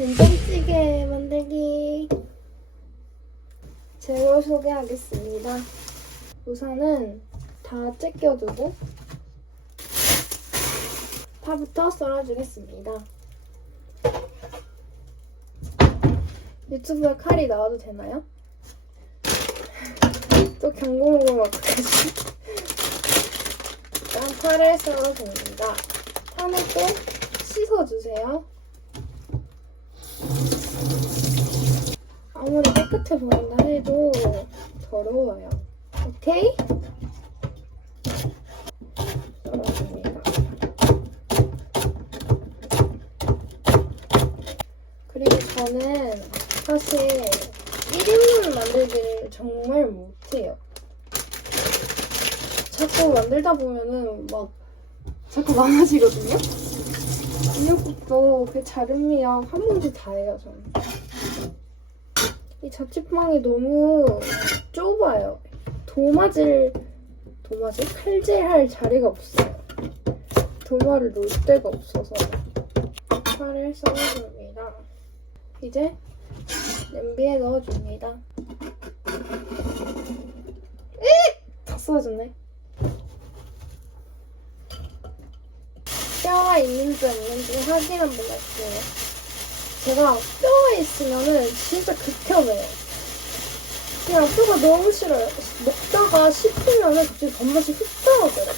된장찌개 만들기 재료 소개하겠습니다. 우선은 다 째껴두고 파부터 썰어주겠습니다. 유튜브에 칼이 나와도 되나요? 또 경고문을 맞고까지 일단 파를 썰어줍니다. 파는 또 씻어주세요. 아무리 깨끗해 보인다 해도 더러워요. 오케이? 썰어줍니다. 그리고 저는 사실 1인분 만들기를 정말 못해요. 자꾸 만들다 보면은 막 자꾸 많아지거든요? 미역국도 그 자르면 한 번씩 다 해요, 저는. 이 자취방이 너무 좁아요. 도마질, 도마질? 칼질할 자리가 없어요. 도마를 놓을 데가 없어서 파를 썰어줍니다. 이제 냄비에 넣어줍니다. 으익! 다 쏟아졌네. 뼈가 있는지 없는지 확인 한번 할게요. 제가 뼈가 있으면은 진짜 극혐해요. 그냥 뼈가 너무 싫어요. 먹다가 씹히면은 갑자기 밥맛이 훅 떨어져요.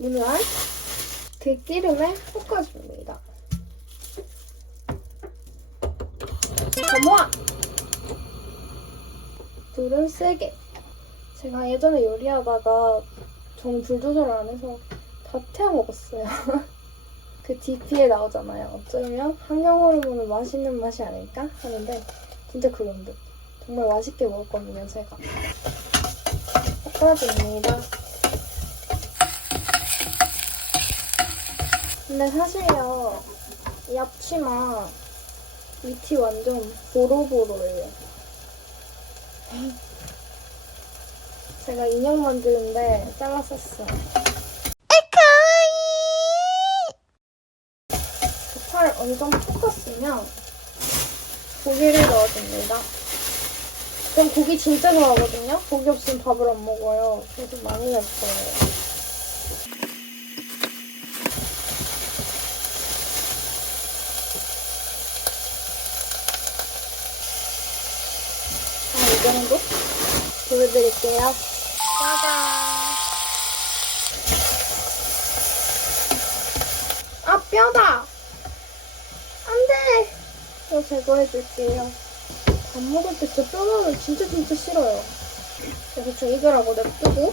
이날 들기름에 볶아줍니다. 어머! 불은 세게. 제가 예전에 요리하다가 전 불조절 안 해서 다 태워 먹었어요. 그 DP에 나오잖아요. 어쩌면 환경 호르몬은 맛있는 맛이 아닐까 하는데 진짜 그런 듯. 정말 맛있게 먹었거든요, 제가. 볶아줍니다. 근데 사실요, 이 앞치마 밑이 완전 보로보로예요. 제가 인형 만드는데 잘랐었어요. 어느 정도 볶았으면 고기를 넣어줍니다. 전 고기 진짜 좋아하거든요. 고기 없으면 밥을 안 먹어요. 그래서 많이 넣었어요. 자, 이 정도 보여드릴게요. 짜잔! 아, 뼈다! 이거 제거해줄게요. 밥 먹을 때 진짜 뼈 나오면 진짜 진짜 싫어요. 그래서 저 이거라고 냅두고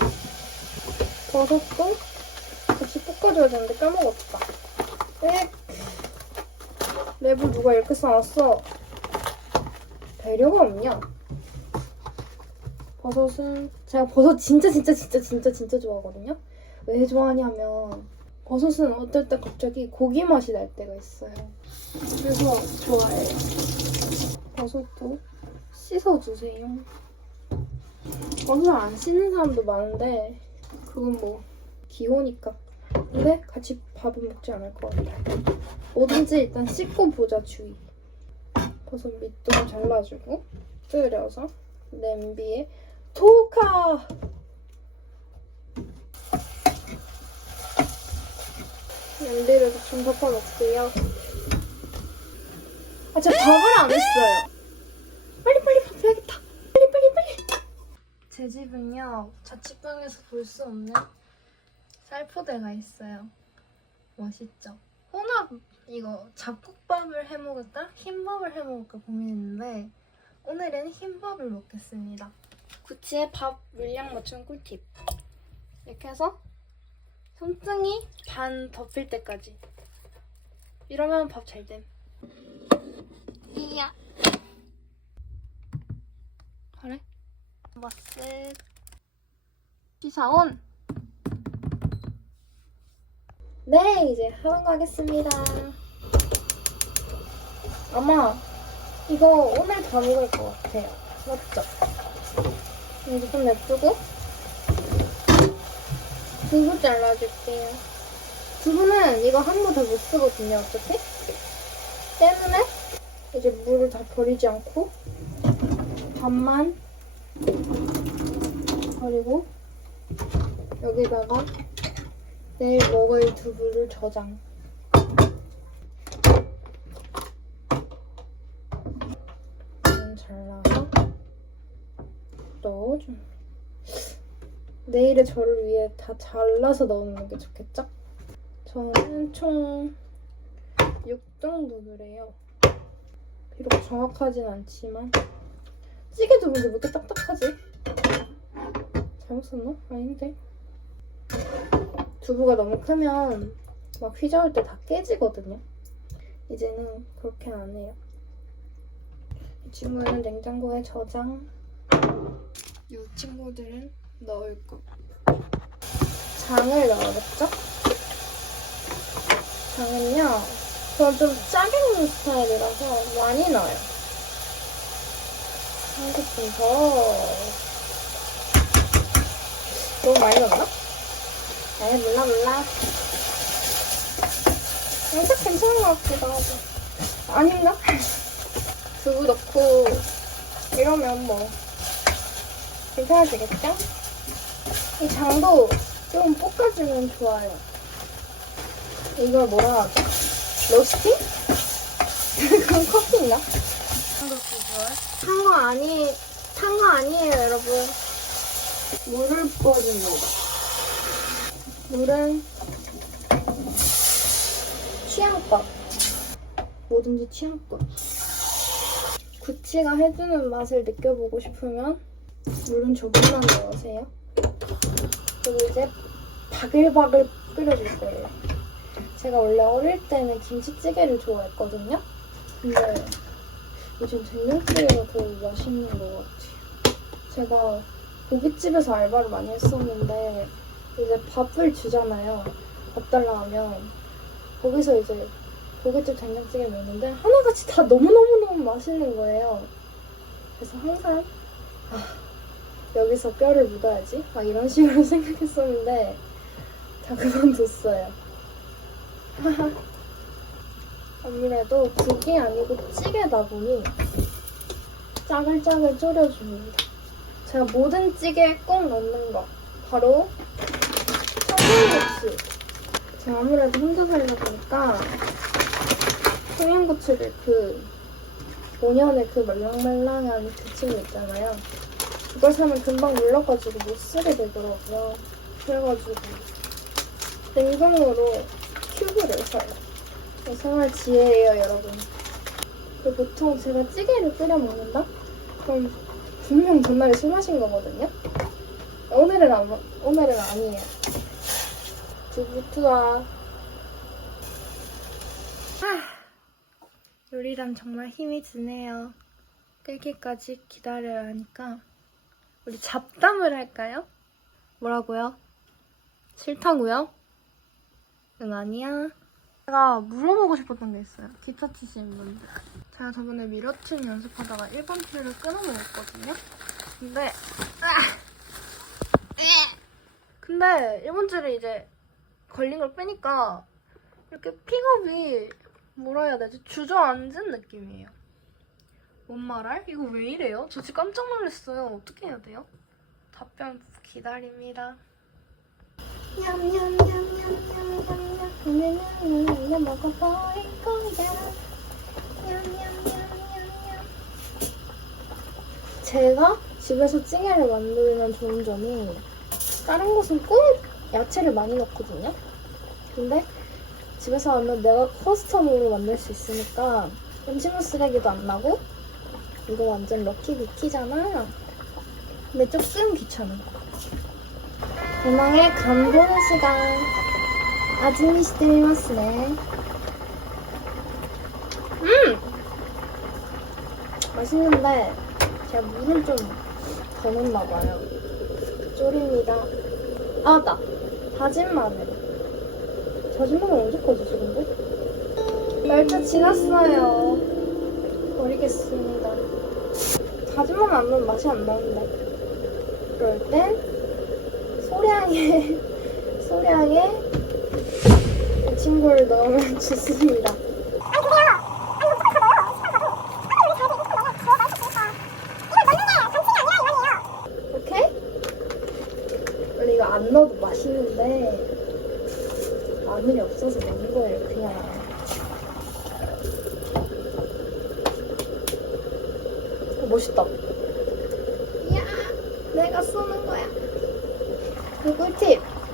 버섯도 같이 볶아줘야 되는데 까먹었다. 에 랩을 누가 이렇게 써놨어? 배려가 없냐? 버섯은 제가 버섯 진짜 진짜 진짜 진짜 진짜 좋아하거든요. 왜 좋아하냐면 버섯은 어떨 때 갑자기 고기 맛이 날 때가 있어요. 그래서 좋아해요. 버섯도 씻어주세요. 버섯 안 씻는 사람도 많은데 그건 뭐 기호니까. 근데 같이 밥은 먹지 않을 것 같아요. 뭐든지 일단 씻고 보자 주의. 버섯 밑도 좀 잘라주고 끓여서 냄비에 토카 냄비를 좀 덮어놓고요. 아, 제가 밥을 안 했어요. 빨리 빨리 밥 해야겠다. 빨리 빨리 빨리. 제 집은요 자취방에서 볼 수 없는 살포대가 있어요. 멋있죠? 혼합 이거 잡곡밥을 해 먹을까 흰밥을 해 먹을까 고민했는데 오늘은 흰밥을 먹겠습니다. 구치의 밥 물량 맞추는 꿀팁. 이렇게 해서 손등이 반 덮일 때까지. 이러면 밥 잘 됨. 이야. 그래? 머쓱. 기사온. 네, 이제 하는 거 하겠습니다. 아마 이거 오늘 다 먹을 것 같아요. 맞죠? 이제 좀 냅두고 두부 잘라줄게요. 두부는 이거 한 번 더 못 쓰거든요, 어차피. 때문에 이제 물을 다 버리지 않고 반만 버리고 여기다가 내일 먹을 두부를 저장. 좀 잘라서 넣어줘. 내일의 저를 위해 다 잘라서 넣는 게 좋겠죠? 저는 총 6정도 그래요. 비록 정확하진 않지만 찌개 두부인데 왜 이렇게 딱딱하지? 잘못 썼나? 아닌데. 두부가 너무 크면 막 휘저을 때 다 깨지거든요. 이제는 그렇게 안 해요. 이 친구는 냉장고에 저장. 이 친구들은 넣을 거. 장을 넣어야겠죠? 장은요, 저는 좀 짜게 먹는 스타일이라서 많이 넣어요. 더. 너무 많이 넣나? 에이, 몰라, 몰라. 살짝 괜찮은 것 같기도 하고. 아닌가? 두부 넣고, 이러면 뭐, 괜찮아지겠죠? 이 장도 좀 볶아주면 좋아요. 이걸 뭐라 하죠? 로스팅? 그건 커피인가? 탄거 아니, 탄 거 아니에요, 여러분. 물을 부어줍니다. 물은 취향껏. 뭐든지 취향껏. 구치가 해주는 맛을 느껴보고 싶으면 물은 조금만 넣으세요. 그리고 이제 바글바글 끓여줄 거예요. 제가 원래 어릴 때는 김치찌개를 좋아했거든요. 근데 요즘 된장찌개가 더 맛있는 것 같아요. 제가 고깃집에서 알바를 많이 했었는데 이제 밥을 주잖아요. 밥 달라 하면 거기서 이제 고깃집 된장찌개 먹는데 하나같이 다 너무너무너무 맛있는 거예요. 그래서 항상 아, 여기서 뼈를 묻어야지 막 이런 식으로 생각했었는데 다 그만뒀어요. 아무래도 국이 아니고 찌개다 보니 짜글짜글 졸여줍니다. 제가 모든 찌개에 꼭 넣는 거 바로 청양고추. 제가 아무래도 혼자 살다 보니까 청양고추를 그 5년에 그 말랑말랑한 그 친구 있잖아요. 그걸 사면 금방 물러가지고 못 쓰게 되더라고요. 그래가지고 냉동으로 큐브를 사요. 이 생활 지혜예요, 여러분. 그 보통 제가 찌개를 끓여 먹는다? 그럼 분명 전날에 술 마신 거거든요. 오늘은 안, 마- 오늘은 아니에요. 두부 투하. 요리란 정말 힘이 드네요. 끓기까지 기다려야 하니까 우리 잡담을 할까요? 뭐라고요? 싫다고요? 응 아니야. 제가 물어보고 싶었던 게 있어요. 기타 치시는 분들. 제가 저번에 미러튠 연습하다가 1번 줄을 끊어먹었거든요. 근데 아! 근데 1번 줄에 이제 걸린 걸 빼니까 이렇게 픽업이 뭐라 해야 되지? 주저앉은 느낌이에요. 뭔 말할? 이거 왜 이래요? 저 지금 깜짝 놀랐어요. 어떻게 해야 돼요? 답변 기다립니다. 제가 집에서 찌개를 만들면 좋은 점이 다른 곳은 꼭 야채를 많이 넣거든요. 근데 집에서 하면 내가 커스텀으로 만들 수 있으니까 음식물 쓰레기도 안 나고 이거 완전 럭키 비키잖아. 근데 조금 귀찮아. 간 보는 시간. 아즈미 시대미마스네. 음! 맛있는데 제가 물을 좀 더 넣나 봐요. 졸입니다. 아, 나 다진 마늘. 다진 마늘 언제까지 쓰는데? 날짜 지났어요. 버리겠습니다. 다진 마늘 안 넣으면 맛이 안 나는데. 그럴 땐 소량의 소량의 친구를 넣으면 좋습니다. 오케이? 원래 이거 안 넣어도 맛있는데 마늘이 없어서 먹는 거예요 그냥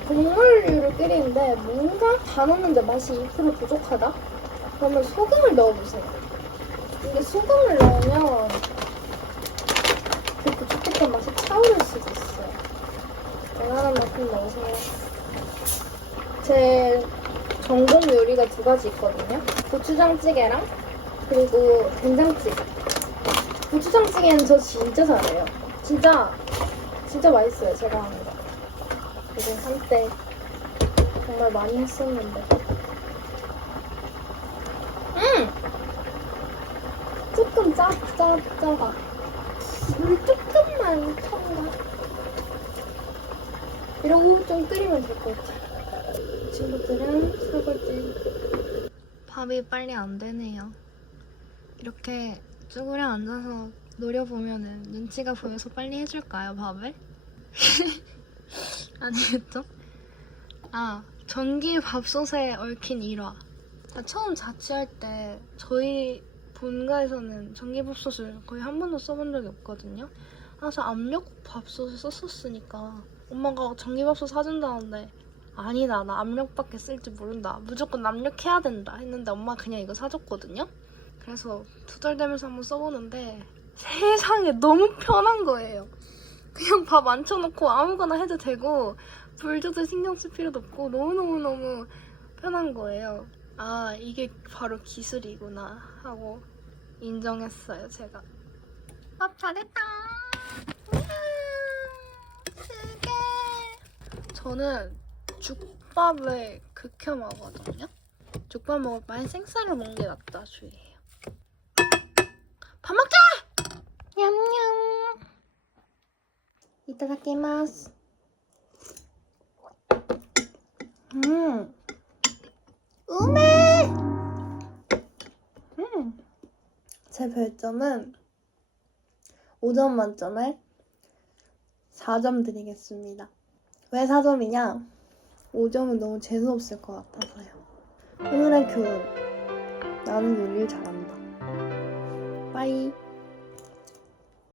꿀팁. 국물류를 끓이는데 뭔가 다 넣는데 맛이 2% 부족하다? 그러면 소금을 넣어보세요. 이게 소금을 넣으면 그 부족했던 맛이 차오를 수도 있어요. 원하는 만큼 넣으세요. 제 전공 요리가 두 가지 있거든요. 고추장찌개랑 그리고 된장찌개. 고추장찌개는 저 진짜 잘해요. 진짜 진짜 맛있어요. 제가 하는 거. 그리고 한때 정말 많이 했었는데. 음! 조금 짜, 짜, 짜다. 물 조금만 첨가. 이러고 좀 끓이면 될 것 같아요. 친구들은 설거지. 밥이 빨리 안 되네요. 이렇게 쭈그려 앉아서 노려보면은 눈치가 보여서 빨리 해줄까요, 밥을? 아니겠죠? 아, 전기 밥솥에 얽힌 일화. 아, 처음 자취할 때 저희 본가에서는 전기 밥솥을 거의 한 번도 써본 적이 없거든요. 항상 압력 밥솥을 썼었으니까 엄마가 전기 밥솥 사준다는데 아니다 나 압력밖에 쓸줄 모른다 무조건 압력해야 된다 했는데 엄마가 그냥 이거 사줬거든요. 그래서 투덜대면서 한번 써보는데 세상에 너무 편한 거예요. 그냥 밥 앉혀놓고 아무거나 해도 되고 불 조절 신경 쓸 필요도 없고 너무너무너무 편한 거예요. 아 이게 바로 기술이구나 하고 인정했어요 제가. 밥 잘했다. 쓰게. 저는 죽밥을 극혐하거든요. 죽밥 먹을 바엔 생쌀을 먹는 게 낫다 주의해요. 밥 먹자! 냠냠. 이따다키마스. 음. 우메! 음. 제 별점은 5점 만점에 4점 드리겠습니다. 왜 4점이냐? 5점은 너무 재수없을 것 같아서요. 오늘의 교훈. 나는 요리를 잘한다. 빠이.